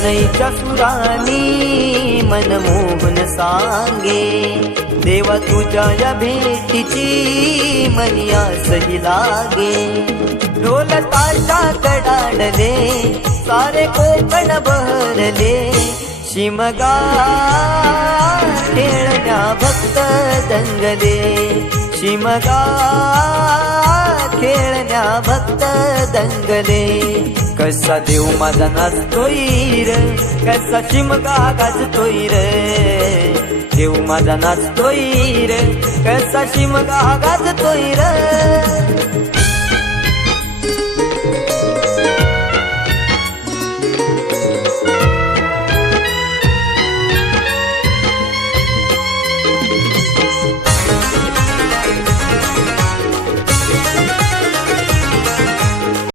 शनईच्या सुरानी मनमोहन सांगे, देवा तुझ्या या भेटीची मनी आसही लागे. ढोल ताशा कडाडले सारे कोकण बहरले, शिमगा खेळण्या भक्त दंगले, शिमगा खेळण्या भक्त दंगले. कसा देव माझा नाचतोय र, कसा शिमगा गाजतोय र, देव माझा नाचतोय र, कसा शिमगा गाजतोय र.